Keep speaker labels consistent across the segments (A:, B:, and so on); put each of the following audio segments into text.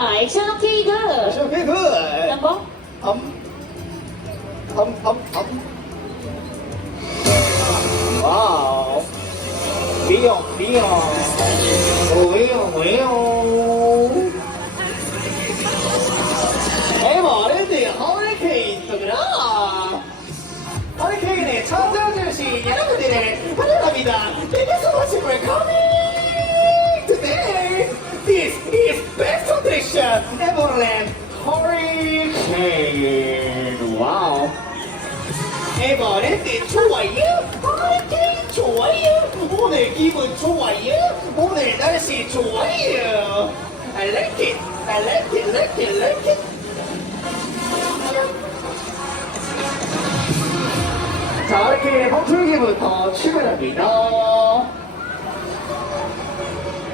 A: 아, 액션 오케이드.
B: 오케이 굿.
A: 한번.
B: 엄. 엄, 엄, 엄. 와우. 미용, 미용. 오용, 오용. 천장주신 여러분들을 환영합니다. Thank you so much for coming today. This is best audition Everland Hurricane. 와우. 에버랜드 좋아요. 허리케인 좋아요. 오늘 기분 좋아요. 오늘 날씨 좋아요. I like it. I like it. Like it. Like it. 자, 이렇게 허리케인부터 출발합니다.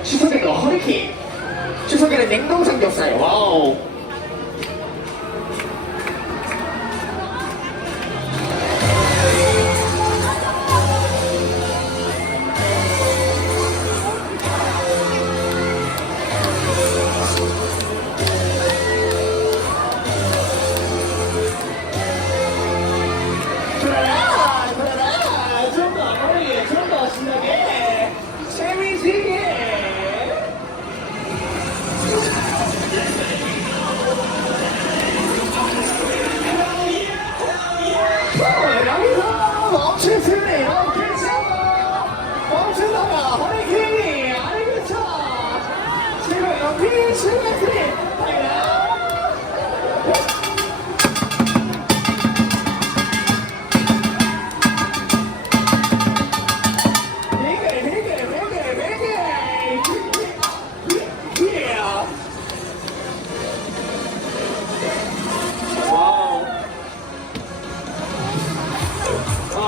B: 추석에는 허리케인. 추석에는 냉동 삼겹살. 와우. 멈추세요 괜찮아 멈추다가 허리케인이 알겠죠? 지금 여기 실내트리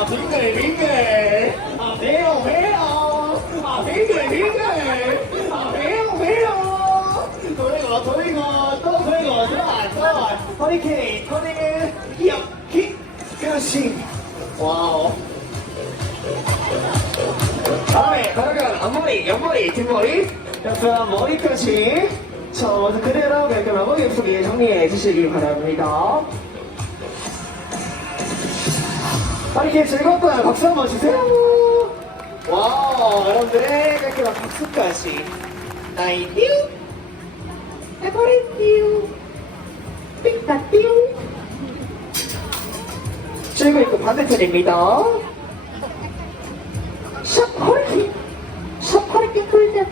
B: 빙글, 빙글. 아, 배요, 배요. 아, 빙글, 빙글. 아, 배요, 배요. 돌리고, 돌리고, 또 돌리고, 들어와, 들어와. 허리케인, 터닝을, 기억, 킥, 그렇지. 와우. 다음에 다르간 앞머리, 옆머리, 뒷머리 약간 머리까지 자 먼저 그대로 깔끔하고 예쁘게 정리해 주시기 바랍니다 아, 이게 즐겁다. 박수 한번 주세요. 와, 여러분들의 깔끔한 박수까지. 나이 띠우. 에버리 띠우. 삐까 띠우. 그 저희가 이거 반대편입니다. 샤코리키. 샤코리키 꿀잼.